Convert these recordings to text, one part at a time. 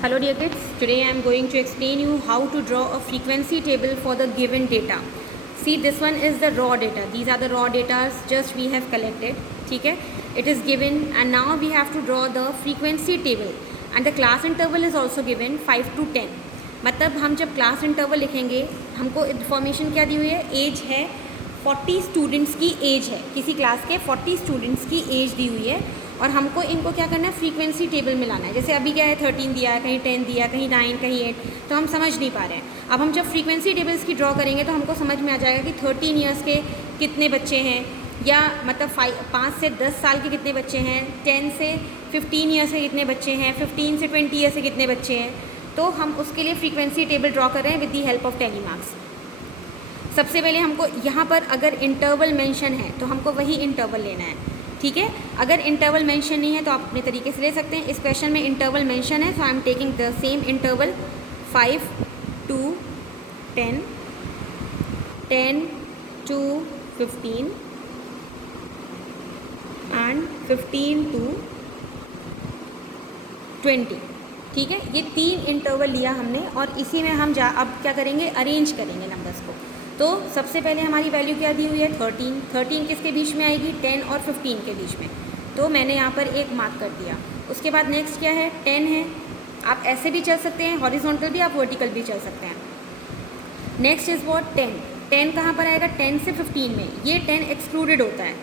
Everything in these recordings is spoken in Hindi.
Hello dear kids, today I am going to explain you how to draw a frequency table for the given data. See, this one is the raw data. These are the raw data just we have collected. ठीक है, it is given and now we have to draw the frequency table and the class interval is also given 5 to 10. मतलब हम जब क्लास इंटरवल लिखेंगे हमको इन्फॉर्मेशन क्या दी हुई है, एज है 40 स्टूडेंट्स की एज है, किसी क्लास के 40 स्टूडेंट्स की एज दी हुई है और हमको इनको क्या करना है, फ्रीक्वेंसी टेबल में लाना है. जैसे अभी क्या है 13 दिया है, कहीं 10 दिया, कहीं 9, कहीं 8, तो हम समझ नहीं पा रहे हैं. अब हम जब फ्रीक्वेंसी टेबल्स की ड्रॉ करेंगे तो हमको समझ में आ जाएगा कि 13 ईयर्स के कितने बच्चे हैं, या मतलब 5 से 10 साल के कितने बच्चे हैं, 10 से 15 ईयर्स से कितने बच्चे हैं, 15 से 20 ईयर्स से कितने बच्चे हैं. तो हम उसके लिए फ्रीक्वेंसी टेबल ड्रॉ कर रहे हैं with the help of telemarks. सबसे पहले हमको यहाँ पर अगर इंटरवल मेंशन है तो हमको वही इंटरवल लेना है. ठीक है, अगर इंटरवल मेंशन नहीं है तो आप अपने तरीके से ले सकते हैं. इस क्वेश्चन में इंटरवल मेंशन है, so I am taking the same interval 5 to 10, 10 to 15 and 15 to 20. ठीक है, ये 3 इंटरवल लिया हमने और इसी में हम अब क्या करेंगे, अरेंज करेंगे नंबर्स को. तो सबसे पहले हमारी वैल्यू क्या दी हुई है, 13 किसके बीच में आएगी, 10 और 15 के बीच में. तो मैंने यहाँ पर एक मार्क कर दिया. उसके बाद नेक्स्ट क्या है, 10 है. आप ऐसे भी चल सकते हैं, हॉरिजॉन्टल भी, आप वर्टिकल भी चल सकते हैं. नेक्स्ट इज व्हाट, 10 कहाँ पर आएगा, 10 से 15 में. ये 10 एक्सक्लूडेड होता है,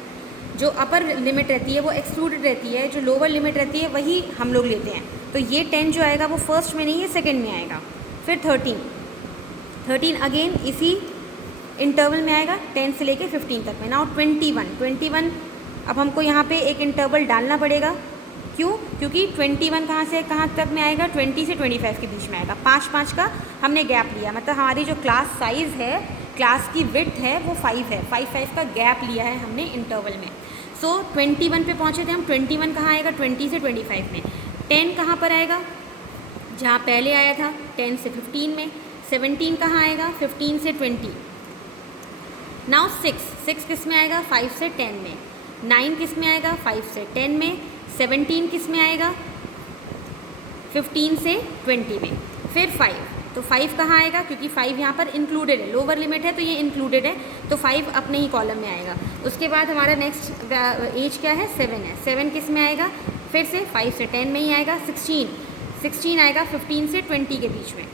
जो अपर लिमिट रहती है वो एक्सक्लूडेड रहती है, जो लोअर लिमिट रहती है वही हम लोग लेते हैं. तो ये 10 जो आएगा वो फर्स्ट में नहीं है, सेकेंड में आएगा. फिर 13 अगेन इसी इंटरवल में आएगा, 10 से लेके 15 तक में. नाउ 21. अब हमको यहाँ पे एक इंटरवल डालना पड़ेगा. क्यों, क्योंकि 21 कहाँ से कहाँ तक में आएगा, 20 से 25 के बीच में आएगा. 5 का हमने गैप लिया, मतलब हमारी जो क्लास साइज़ है, क्लास की विड्थ है वो 5 है. 5 का गैप लिया है हमने इंटरवल में. सो 21 पे पहुँचे थे हम. 21 कहाँ आएगा, 20 से 25 में. 10 कहाँ पर आएगा, जहाँ पहले आया था 10 से 15 में. 17 कहाँ आएगा, 15 से 20. नाउ 6 किस में आएगा, 5 से 10 में. 9 किस में आएगा, 5 से 10 में. 17 किस में आएगा, 15 से 20 में. फिर 5, तो 5 कहाँ आएगा, क्योंकि 5 यहाँ पर इंक्लूडेड है, लोअर लिमिट है तो ये इंक्लूडेड है, तो 5 अपने ही कॉलम में आएगा. उसके बाद हमारा नेक्स्ट एज क्या है, 7 है. 7 किस में आएगा, फिर से 5 से 10 में ही आएगा. 16 आएगा 15 से 20 के बीच में.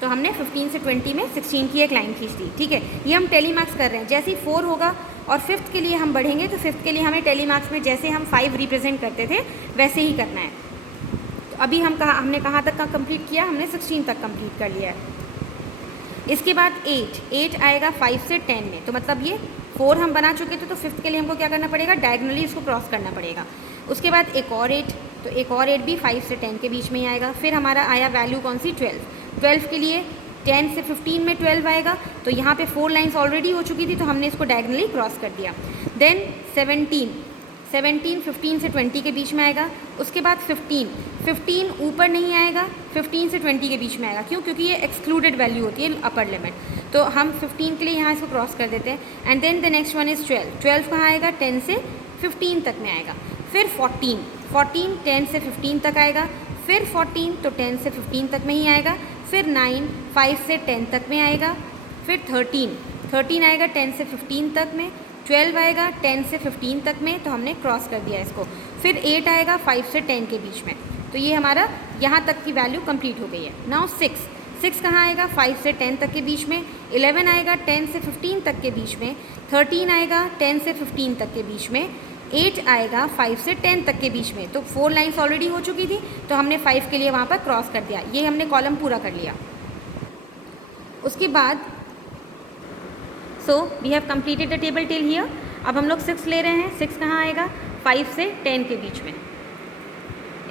तो हमने 15 से 20 में 16 की एक लाइन खींच दी. ठीक है, ये हम टेलीमार्क्स कर रहे हैं. जैसे ही 4 होगा और 5th के लिए हम बढ़ेंगे तो 5th के लिए हमें टेलीमार्क्स में जैसे हम 5 रिप्रेजेंट करते थे वैसे ही करना है. तो अभी हमने कहाँ तक का कंप्लीट किया, हमने 16 तक कंप्लीट कर लिया है. इसके बाद 8 आएगा 5 से 10 में. तो मतलब ये 4 हम बना चुके थे, तो 5th के लिए हमको क्या करना पड़ेगा, डायगनली इसको क्रॉस करना पड़ेगा. उसके बाद एक और 8, तो एक और 8 भी 5 से 10 के बीच में ही आएगा. फिर हमारा आया वैल्यू कौन सी, 12 के लिए 10 से 15 में 12 आएगा. तो यहाँ पे 4 लाइन्स ऑलरेडी हो चुकी थी तो हमने इसको डायगनली क्रॉस कर दिया. देन 17 15 से 20 के बीच में आएगा. उसके बाद 15 ऊपर नहीं आएगा, 15 से 20 के बीच में आएगा. क्यों, क्योंकि ये एक्सक्लूडेड वैल्यू होती है, अपर लिमिट. तो हम 15 के लिए यहाँ इसको क्रॉस कर देते हैं. And then the next one is 12 कहाँ आएगा, 10 से 15 तक में आएगा. फिर 14 10 से 15 तक आएगा. फिर 14 तो 10 से 15 तक में ही आएगा. फिर 9 5 से 10 तक में आएगा. फिर 13 आएगा 10 से 15 तक में. 12 आएगा 10 से 15 तक में, तो हमने क्रॉस कर दिया इसको. फिर 8 आएगा 5 से 10 के बीच में. तो ये हमारा यहाँ तक की वैल्यू कंप्लीट हो गई है. नाउ 6 कहाँ आएगा, 5 से 10 तक के बीच में. 11 आएगा 10 से 15 तक के बीच में. 13 आएगा 10 से 15 तक के बीच में. 8 आएगा 5 से 10 तक के बीच में. तो 4 लाइन्स ऑलरेडी हो चुकी थी तो हमने 5 के लिए वहाँ पर क्रॉस कर दिया. ये हमने कॉलम पूरा कर लिया. उसके बाद so we have completed the table till here. अब हम लोग 6 ले रहे हैं. 6 कहाँ आएगा, 5 से 10 के बीच में.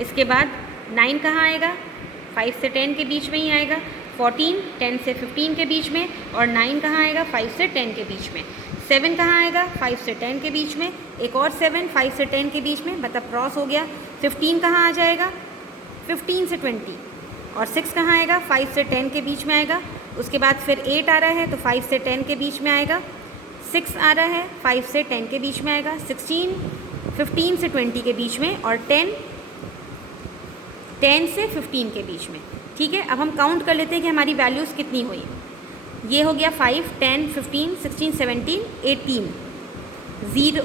इसके बाद 9 कहाँ आएगा, 5 से 10 के बीच में ही आएगा. 14 10 से 15 के बीच में. और 9 कहाँ आएगा, 5 से 10 के बीच में. 7 कहाँ आएगा, 5 से 10 के बीच में. एक और 7 5 से 10 के बीच में, मतलब क्रॉस हो गया. 15 कहाँ आ जाएगा, 15 से 20. और 6 कहाँ आएगा, 5 से 10 के बीच में आएगा. उसके बाद फिर 8 आ रहा है तो 5 से 10 के बीच में आएगा. 6 आ रहा है 5 से 10 के बीच में आएगा. 16 15 से 20 के बीच में. और 10 10 से 15 के बीच में, ठीक है। अब हम काउंट कर लेते हैं कि हमारी वैल्यूज़ कितनी हुई। ये हो गया 5, 10, 15, 16, 17, 18।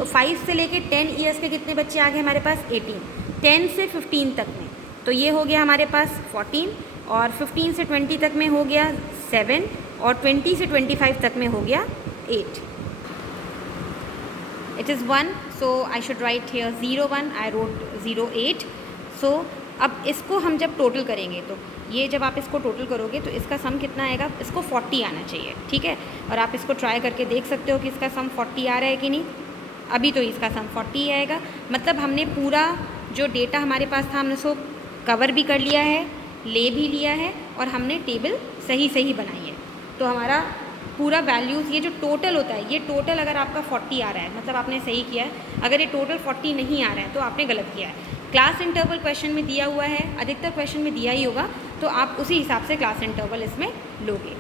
5 से लेके 10 ईयर्स के कितने बच्चे आ गए हमारे पास? 18। 10 से 15 तक में तो ये हो गया हमारे पास 14, और 15 से 20 तक में हो गया 7, और 20 से 25 तक में हो गया 8। It is 1, so I should write here 0, 1, I wrote 0, 8। सो अब इसको हम जब टोटल करेंगे तो ये जब आप इसको टोटल करोगे तो इसका सम कितना आएगा? इसको 40 आना चाहिए, ठीक है। और आप इसको ट्राई करके देख सकते हो कि इसका सम 40 आ रहा है कि नहीं। अभी तो इसका सम 40 आएगा, मतलब हमने पूरा जो डेटा हमारे पास था हमने उसको कवर भी कर लिया है, ले भी लिया है, और हमने टेबल सही सही बनाई है। तो हमारा पूरा वैल्यूज़, ये जो टोटल होता है, ये टोटल अगर आपका 40 आ रहा है मतलब आपने सही किया है। अगर ये टोटल 40 नहीं आ रहा है तो आपने गलत किया है। क्लास इंटरवल क्वेश्चन में दिया हुआ है, अधिकतर क्वेश्चन में दिया ही होगा, तो आप उसी हिसाब से क्लास इंटरवल इसमें लोगे।